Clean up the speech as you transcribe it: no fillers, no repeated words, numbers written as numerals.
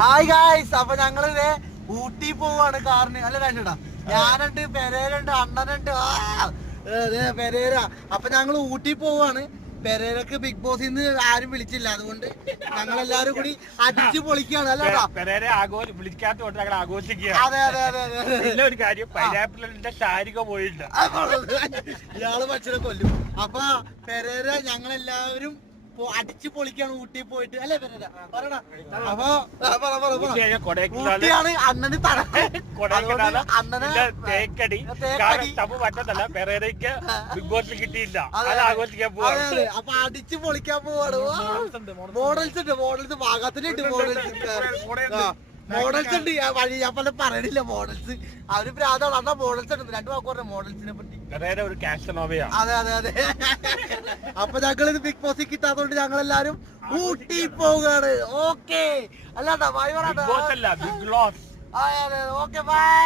Hi guys, അപ്പൊ ഞങ്ങളിത് ഊട്ടി പോവാണ് കാറിന്. അല്ല രണ്ടാ, ഞാനുണ്ട്, പെരേരുണ്ട്, അണ്ണനുണ്ട്, പെരേര. അപ്പൊ ഞങ്ങൾ ഊട്ടി പോവാണ്. പെരേരക്ക് ബിഗ് ബോസിൽ നിന്ന് ആരും വിളിച്ചില്ല, അതുകൊണ്ട് ഞങ്ങളെല്ലാരും കൂടി അടിച്ചു പൊളിക്കാണ്. അല്ലേട്ടാ, അതെ അതെ അതെ അതെ. ഒരു കാര്യം, പൈനാപ്പിളിന്റെ ശാരിക പോയില്ല, ഇയാള് മനുഷ്യനെ കൊല്ലും. അപ്പൊ പെരേര ഞങ്ങളെല്ലാവരും അടിച്ചു പൊളിക്കാണ് ഊട്ടി പോയിട്ട്. അല്ലേ പെരേര? പറയടാ. അപ്പൊ ഊട്ടിയാണ് അണ്ണന് അണ്ണനെ തേക്കടി പറ്റത്തല്ല. പെരേരയ്ക്ക് ബിഗ് ബോസിൽ കിട്ടിയില്ല, അത് ആഘോഷിക്കാൻ പോവാണ്. അപ്പൊ അടിച്ചു പൊളിക്കാൻ പോവാണ്. മോഡൽസ് ഉണ്ട്, മോഡൽസ് പാകത്തിനുണ്ട്, മോഡൽസ് ഉണ്ട്. വഴി ഞാൻ പല പറയണില്ല. മോഡൽസ് അവര് പ്രാധാണ്. അന്നാ മോഡൽസ് ഉണ്ട്. രണ്ടു വാക്ക് പറഞ്ഞ മോഡൽസിനെ പറ്റി. ഒരു കാസ്റ്റനോവയാണ്. അതെ അതെ അതെ. അപ്പൊ ഞങ്ങളിത് ബിഗ് ബോസിൽ കിട്ടാത്തോണ്ട് ഞങ്ങളെല്ലാരും ഊട്ടി പോവുകയാണ്. ഓക്കെ അല്ലാണ്ടാ, ബൈ പറ. ബിഗ് ബോസ് അല്ല, ബിഗ് ലോസ്. അതെ അതെ. Okay, by.